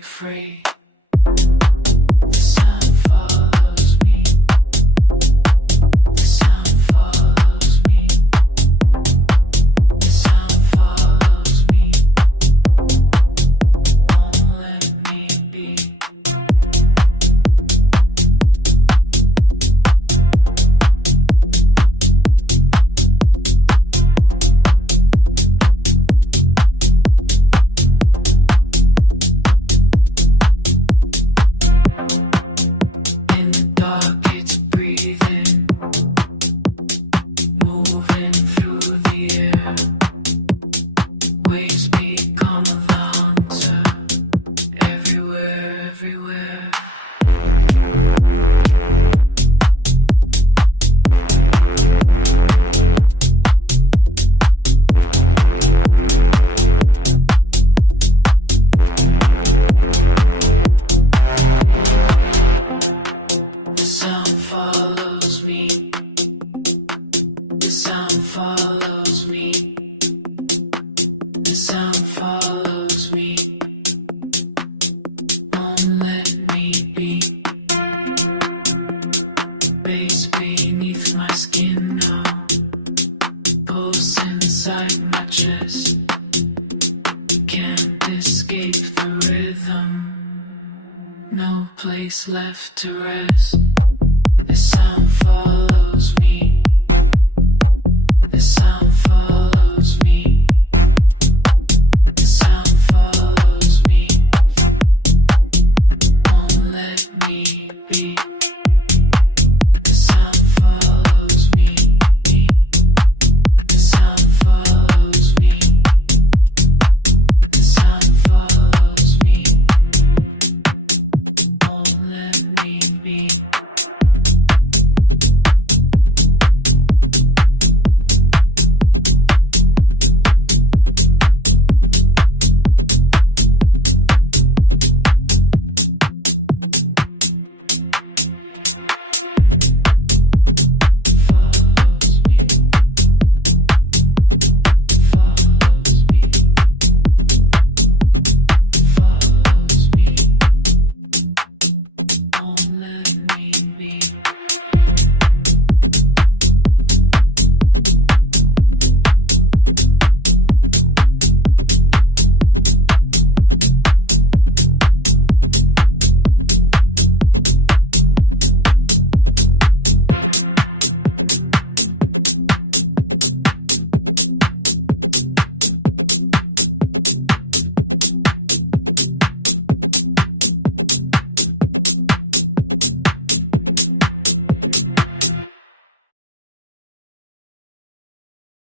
break free. The sound follows me. The sound follows me. The sound follows me. Won't let me be. In the dark, it's breathing, moving through the air. Waves become a louder, everywhere, everywhere. The sound follows me. The sound follows me. The sound follows me. Won't let me be. Bass beneath my skin now. Pulse inside my chest. Can't escape the rhythm. No place left to rest.